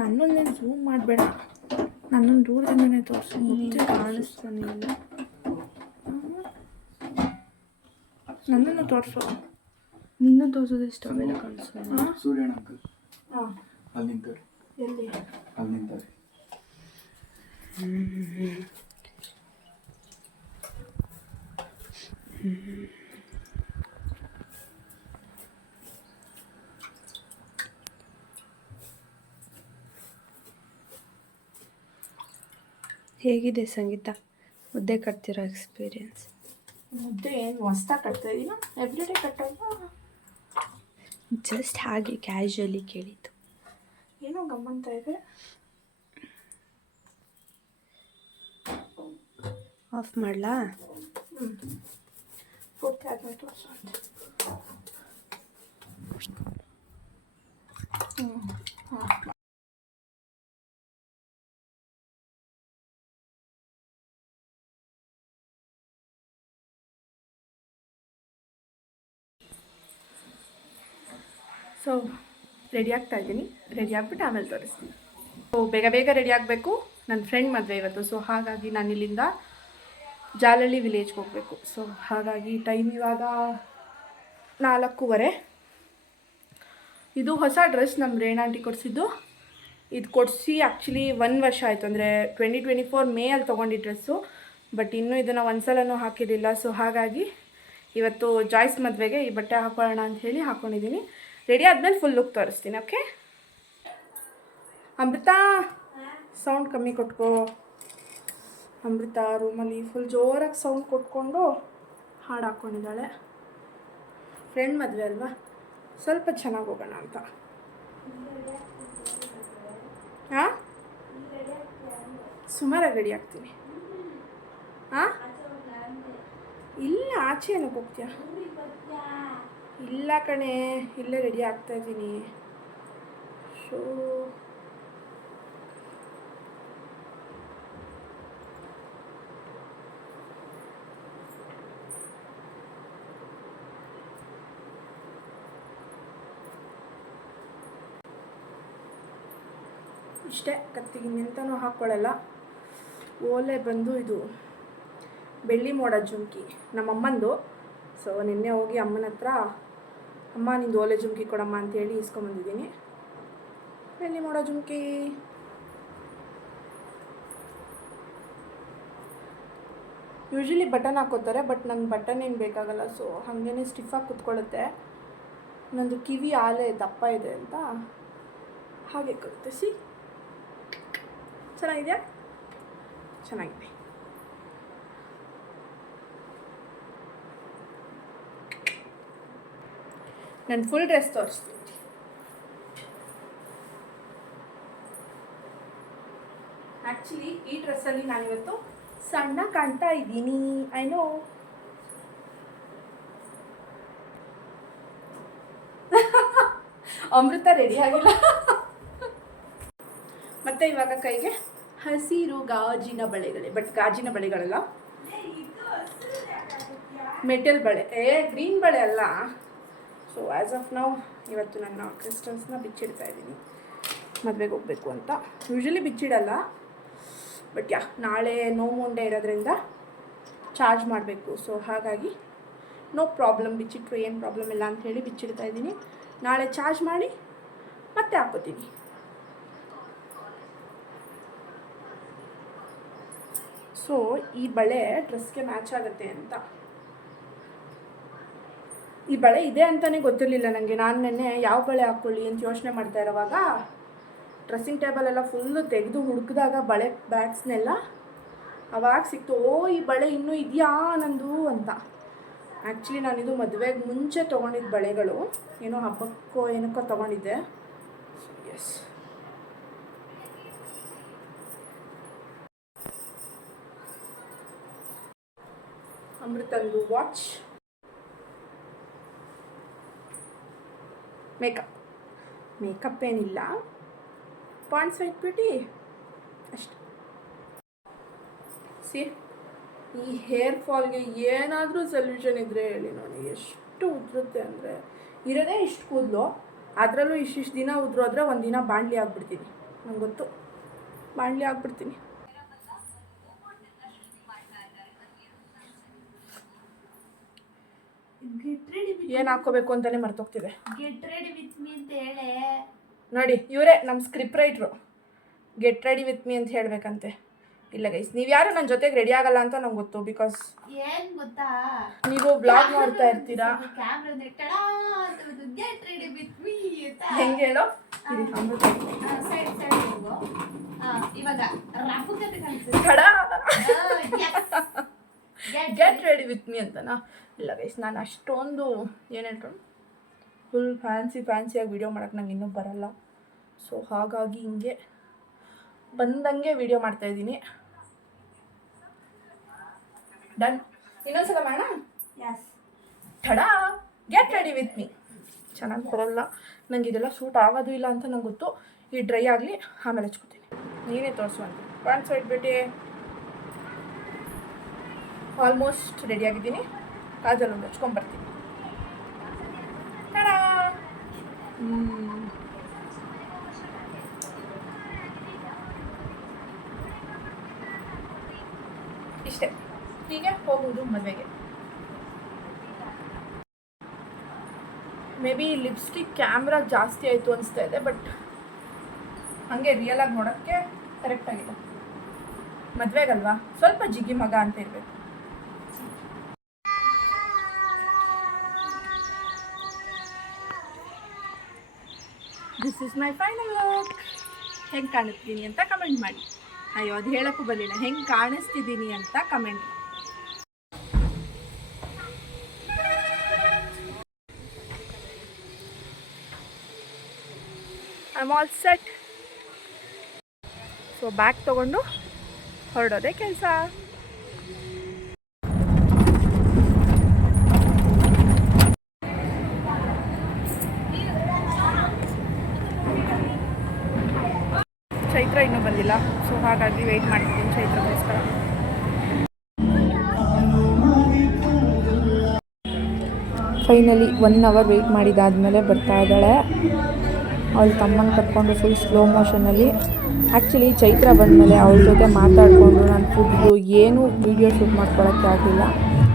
ನನ್ನೊಂದೇನು zoom ಮಾಡಬೇಡ, ನನ್ನೊಂದು ದೂರದಿಂದನೇ ತೋರಿಸು. ಮುಚ್ಚೆ ಕಾಣಿಸ್ತಾನೆ ಇಲ್ಲ. ನನ್ನನ್ನು ತೋರಿಸು. ನಿನ್ನ ತೋರಿಸೋದೆಷ್ಟು ಅವೆಲ್ಲ ಕಾಣಿಸ್ತಾನೆ. ಸೂರ್ಯಣ್ಣ ಅಂಕಲ್ ಹಾಂ, ಅಲ್ಲಿ ನಿಂತಾರೆ. ಎಲ್ಲಿ? ಅಲ್ಲಿ ನಿಂತಾರೆ. ಹೇಗಿದೆ ಸಂಗೀತ ಮುದ್ದೆ ಕಟ್ತಿರೋ ಎಕ್ಸ್ಪೀರಿಯನ್ಸ್? ಮುದ್ದೆ ಏನು ಹೊಸ್ದಾಗಿ ಕಟ್ತಾ ಇದೀನ? ಎವ್ರಿ ಡೇ ಕಟ್ಟಲ್ವಾ? ಜಸ್ಟ್ ಹಾಗೆ ಕ್ಯಾಶುಯಲಿ ಕೇಳಿದ್ದು. ಏನೋ ಗಮ್ಮಂತ ಇದೆ. ಆಫ್ ಮಾಡಲಾ? ಪೂರ್ತಿ ಆದ್ಮೇಲೆ ತೋರಿಸು ಅಂತ. ಹಾಂ, ಸೊ ರೆಡಿ ಆಗ್ತಾ ಇದ್ದೀನಿ. ರೆಡಿ ಆಗಿಬಿಟ್ಟು ಆಮೇಲೆ ತೋರಿಸ್ತೀನಿ. ಸೊ ಬೇಗ ಬೇಗ ರೆಡಿ ಆಗಬೇಕು, ನನ್ನ ಫ್ರೆಂಡ್ ಮದುವೆ ಇವತ್ತು. ಸೊ ಹಾಗಾಗಿ ನಾನು ಇಲ್ಲಿಂದ ಜಾಲಹಳ್ಳಿ ವಿಲೇಜ್ಗೆ ಹೋಗಬೇಕು. ಸೊ ಹಾಗಾಗಿ ಟೈಮ್ ಇವಾಗ 4:15. ಇದು ಹೊಸ ಡ್ರೆಸ್ ನಮ್ಮ ರೇಣಾಂಟಿ ಕೊಡಿಸಿದ್ದು. ಇದು ಕೊಡಿಸಿ ಆ್ಯಕ್ಚುಲಿ 1 ವರ್ಷ ಆಯಿತು, ಅಂದರೆ 2024 ಮೇಯಲ್ಲಿ ತೊಗೊಂಡಿದ್ದ ಡ್ರೆಸ್ಸು. ಬಟ್ ಇನ್ನೂ ಇದನ್ನು ಒಂದ್ಸಲನೂ ಹಾಕಿರಲಿಲ್ಲ. ಸೊ ಹಾಗಾಗಿ ಇವತ್ತು ಜಾಯ್ಸ್ ಮದುವೆಗೆ ಈ ಬಟ್ಟೆ ಹಾಕೊಳ್ಳೋಣ ಅಂತ ಹೇಳಿ ಹಾಕ್ಕೊಂಡಿದ್ದೀನಿ. ರೆಡಿ ಆದಮೇಲೆ ಫುಲ್ ಲುಕ್ ತೋರಿಸ್ತೀನಿ. ಓಕೆ ಅಮೃತ, ಸೌಂಡ್ ಕಮ್ಮಿ ಕೊಟ್ಕೋ. ಅಮೃತ ರೂಮಲ್ಲಿ ಫುಲ್ ಜೋರಾಗಿ ಸೌಂಡ್ ಕೊಟ್ಕೊಂಡು ಹಾಡು ಹಾಕ್ಕೊಂಡಿದ್ದಾಳೆ. ಫ್ರೆಂಡ್ ಮದುವೆ ಅಲ್ವಾ, ಸ್ವಲ್ಪ ಚೆನ್ನಾಗಿ ಹೋಗೋಣ ಅಂತ. ಹಾಂ, ಸುಮಾರಾಗಿ ರೆಡಿ ಆಗ್ತೀನಿ. ಹಾಂ, ಇಲ್ಲ ಆಚೆ ಏನಕ್ಕೆ ಹೋಗ್ತೀಯಾ? ಇಲ್ಲ ಕಣೆ, ಇಲ್ಲೇ ರೆಡಿ ಆಗ್ತಾ ಇದ್ದೀನಿ. ಶೋ ಇಷ್ಟೇ, ಕತ್ತಿಗೆ ನಿಂತನೂ ಹಾಕ್ಕೊಳ್ಳಲ್ಲ. ಓಲೆ ಬಂದು ಇದು ಬೆಳ್ಳಿ ಮೋಡ ಜುಮ್ಕಿ ನಮ್ಮಮ್ಮಂದು. ಸೊ ನಿನ್ನೆ ಹೋಗಿ ಅಮ್ಮನ ಹತ್ರ ಅಮ್ಮ ನಿಂದು ಓಲೆ ಜುಮ್ಕಿ ಕೊಡಮ್ಮ ಅಂತೇಳಿ ಇಸ್ಕೊಂಬಂದಿದ್ದೀನಿ. ಬೆಳ್ಳಿ ಮೋಡ ಜುಮ್ಕಿ. ಯೂಶ್ವಲಿ ಬಟನ್ ಹಾಕೋತಾರೆ, ಬಟ್ ನಂಗೆ ಬಟನ್ ಏನು ಬೇಕಾಗಲ್ಲ. ಸೊ ಹಾಗೇ ಸ್ಟಿಫಾಗಿ ಕುತ್ಕೊಳ್ಳುತ್ತೆ. ನಂದು ಕಿವಿ ಆಲೆ ದಪ್ಪ ಇದೆ ಅಂತ ಹಾಗೆ ಕೊಡುತ್ತೆ. ಚೆನ್ನಾಗಿದೆಯಾ? ಚೆನ್ನಾಗಿದೆ. ನಾನು ಫುಲ್ ಡ್ರೆಸ್ ತೋರಿಸ್ತೀನಿ. ಆ್ಯಕ್ಚುಲಿ ಈ ಡ್ರೆಸ್ಸಲ್ಲಿ ನಾನಿವತ್ತು ಸಣ್ಣ ಕಾಣ್ತಾ ಇದ್ದೀನಿ. I know. ಅಮೃತ ರೆಡಿ ಆಗಿಲ್ಲ. ಮತ್ತೆ ಇವಾಗ ಕೈಗೆ ಹಸಿರು ಗಾಜಿನ ಬಳೆಗಳೇ, ಬಟ್ ಗಾಜಿನ ಬಳೆಗಳಲ್ಲ, ಮೆಟಲ್ ಬಳೆ. ಗ್ರೀನ್ ಬಳೆ ಅಲ್ಲ. ಸೊ ಆ್ಯಸ್ ಆಫ್ ನೌ ಇವತ್ತು ನನ್ನ ಕ್ರಿಸ್ಟಲ್ಸ್ನ ಬಿಚ್ಚಿಡ್ತಾ ಇದ್ದೀನಿ, ಮದುವೆಗೆ ಹೋಗಬೇಕು ಅಂತ. ಯೂಶ್ವಲಿ ಬಿಚ್ಚಿಡಲ್ಲ, ಬಟ್ ನಾಳೆ ನೋ ಮುಂಡೆ ಇರೋದ್ರಿಂದ ಚಾರ್ಜ್ ಮಾಡಬೇಕು. ಸೊ ಹಾಗಾಗಿ ನೋ ಪ್ರಾಬ್ಲಮ್, ಬಿಚ್ಚಿಟ್ರು ಏನು ಪ್ರಾಬ್ಲಮ್ ಇಲ್ಲ ಅಂತ ಹೇಳಿ ಬಿಚ್ಚಿಡ್ತಾ ಇದ್ದೀನಿ. ನಾಳೆ ಚಾರ್ಜ್ ಮಾಡಿ ಮತ್ತೆ ಹಾಕೋತೀನಿ. ಸೊ ಈ ಬಳೆ ಡ್ರೆಸ್ಗೆ ಮ್ಯಾಚ್ ಆಗುತ್ತೆ ಅಂತ. ಈ ಬಳೆ ಇದೆ ಅಂತಲೇ ಗೊತ್ತಿರಲಿಲ್ಲ ನನಗೆ. ನಾನು ನೆನ್ನೆ ಯಾವ ಬಳೆ ಹಾಕ್ಕೊಳ್ಳಿ ಅಂತ ಯೋಚನೆ ಮಾಡ್ತಾ ಇರೋವಾಗ ಡ್ರೆಸ್ಸಿಂಗ್ ಟೇಬಲೆಲ್ಲ ಫುಲ್ಲು ತೆಗೆದು ಹುಡುಕಿದಾಗ ಬಳೆ ಬ್ಯಾಗ್ಸ್ನೆಲ್ಲ ಅವಾಗ ಸಿಕ್ತು. ಈ ಬಳೆ ಇನ್ನೂ ಇದೆಯಾ ನಂದು ಅಂತ. ಆ್ಯಕ್ಚುಲಿ ನಾನಿದು ಮದುವೆಗೆ ಮುಂಚೆ ತೊಗೊಂಡಿದ್ದ ಬಳೆಗಳು, ಏನೋ ಹಬ್ಬಕ್ಕೋ ಏನಕ್ಕೋ ತೊಗೊಂಡಿದ್ದೆ. ಎಸ್, ಅಮೃತಂದು ವಾಚ್. ಮೇಕಪ್ ಏನಿಲ್ಲ, ಪಾಂಡ್ಸ್ ಇಟ್ಬಿಟ್ಟು ಅಷ್ಟೆ. ಈ ಹೇರ್ ಫಾಲ್ಗೆ ಏನಾದರೂ ಸೊಲ್ಯೂಷನ್ ಇದ್ದರೆ ಹೇಳಿ. ನನಗೆ ಎಷ್ಟು ಉದುರುತ್ತೆ ಅಂದರೆ, ಇರೋದೇ ಇಷ್ಟು ಕೂದಲು, ಅದರಲ್ಲೂ ಇಷ್ಟಿಷ್ಟು ದಿನ ಉದುರೋದ್ರೆ ಒಂದಿನ ಬಾಣಲಿ ಆಗಿಬಿಡ್ತೀನಿ. ನಂಗೆ ಗೊತ್ತು. ಬಾಣಲಿ ಹಾಕ್ಬಿಡ್ತೀನಿ. ಏನು ಹಾಕ್ಕೋಬೇಕು ಅಂತಲೇ ಮರ್ತೋಗ್ತಿದೆ. ಗೆಟ್ ರೆಡಿ ವಿತ್ ಮೀ ಅಂತ ಹೇಳೇ. ನೋಡಿ ಇವರೇ ನಮ್ಮ script writer. Get ready with me ಅಂತ ಹೇಳಬೇಕಂತೆ. ಇಲ್ಲ ಗೈಸ್, ನೀವು ಯಾರು ನನ್ನ ಜೊತೆಗೆ ರೆಡಿ ಆಗಲ್ಲ ಅಂತ ನಂಗೆ ಗೊತ್ತು. ಬಿಕಾಸ್ ಏನು ಗೊತ್ತಾ, ನೀವು ಬ್ಲಾಗ್ ನೋಡ್ತಾ ಇರ್ತೀರಾ. ಗೆಟ್ ರೆಡಿ ವಿತ್ ಮೀ ಅಂತ ಹೆಂಗೆ ಹೇಳೋ ಇವಾಗ ಗೆಟ್ ರೆಡಿ ವಿತ್ ಮೀ ಅಂತನಾ? ಇಲ್ಲ ಗೈಸ್, ನಾನು ಅಷ್ಟೊಂದು ಏನು ಹೇಳ್ಕೊಂಡು ಫುಲ್ ಫ್ಯಾನ್ಸಿಯಾಗಿ ವೀಡಿಯೋ ಮಾಡೋಕ್ಕೆ ನಂಗೆ ಇನ್ನೂ ಬರಲ್ಲ. ಸೊ ಹಾಗಾಗಿ ಹಿಂಗೆ ಬಂದಂಗೆ ವೀಡಿಯೋ ಮಾಡ್ತಾಯಿದ್ದೀನಿ. ಡನ್. ಇನ್ನೊಂದ್ಸಲ ಮಾಡೋಣ. Yes. Tada, get ready with me. ಚೆನ್ನಾಗಿ ಬರೋಲ್ಲ ನಂಗೆ, ಇದೆಲ್ಲ ಸೂಟ್ ಆಗೋದು ಇಲ್ಲ ಅಂತ ನಂಗೆ ಗೊತ್ತು. ಈ ಡ್ರೈ ಆಗಲಿ, ಆಮೇಲೆ ಹಚ್ಕೋತೀನಿ. ನೀನೇ ತೋರಿಸುವಂತ ಒಂದು ಸೈಡ್ ಬಿಟ್ಟು ಆಲ್ಮೋಸ್ಟ್ ರೆಡಿಯಾಗಿದ್ದೀನಿ. ಕಾಜಲ್ ಒಂದು ಹಚ್ಕೊಂಡ್ಬರ್ತೀನಿ. ತಡಾ. ಇಷ್ಟೇ, ಹೀಗೆ ಹೋಗುವುದು ಮದುವೆಗೆ. ಮೇ ಬಿ ಲಿಪ್ಸ್ಟಿಕ್ ಕ್ಯಾಮ್ರಾ ಜಾಸ್ತಿ ಆಯಿತು ಅನಿಸ್ತಾ ಇದೆ, ಬಟ್ ಹಾಗೆ ರಿಯಲಾಗಿ ನೋಡೋಕ್ಕೆ ಕರೆಕ್ಟಾಗಿದೆ. ಮದುವೆಗಲ್ವಾ, ಸ್ವಲ್ಪ ಜಿಗಿ ಮಗ ಅಂತ ಇರಬೇಕು. This is my final look. ಹೆಂಗೆ ಕಾಣಿಸ್ತೀನಿ ಅಂತ ಕಮೆಂಟ್ ಮಾಡಿ. ಅಯ್ಯೋ, ಅದು ಹೇಳೋಕ್ಕೂ ಬರಲಿಲ್ಲ. ಹೆಂಗೆ ಕಾಣಿಸ್ತಿದ್ದೀನಿ ಅಂತ comment. I am all set. So bag ತೊಗೊಂಡು ಹೊರಡೋದೇ ಕೆಲಸ. ಚೈತ್ರ ಇನ್ನೂ ಬಂದಿಲ್ಲ, ಸೊ ಹಾಗಾಗಿ ವೆಯ್ಟ್ ಮಾಡ್ತಿದ್ದೀನಿ ಚೈತ್ರಗೋಸ್ಕರ. ಫೈನಲಿ 1 ಅವರ್ ವೆಯ್ಟ್ ಮಾಡಿದಾದಮೇಲೆ ಬರ್ತಾ ಇದ್ದಾಳೆ. ಅವಳು ತಮ್ಮನ ಕಟ್ಕೊಂಡು ಫುಲ್ ಸ್ಲೋ ಮೋಷನಲ್ಲಿ. ಆ್ಯಕ್ಚುಲಿ ಚೈತ್ರ ಬಂದಮೇಲೆ ಅವಳ ಜೊತೆ ಮಾತಾಡಿಕೊಂಡು ನಾನು ಫುಡ್ಡು ಏನೂ ವೀಡಿಯೋ ಶೂಟ್ ಮಾಡ್ಕೊಳ್ಳೋಕ್ಕೆ ಆಗಲಿಲ್ಲ.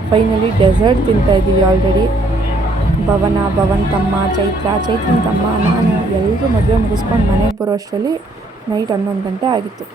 ಫೈನಲಿ ಡೆಸರ್ಟ್ ತಿಂತಾಯಿದ್ದೀವಿ ಆಲ್ರೆಡಿ. ಭವನ್ ತಮ್ಮ, ಚೈತ್ರನ ತಮ್ಮ, ನಾನು ಎಲ್ಲರೂ ಮದುವೆ ಮುಗಿಸ್ಕೊಂಡು ಮನೆಗೆ ಬರೋ ಅಷ್ಟರಲ್ಲಿ ನೈಟ್ 11 ಗಂಟೆ ಆಗಿತ್ತು.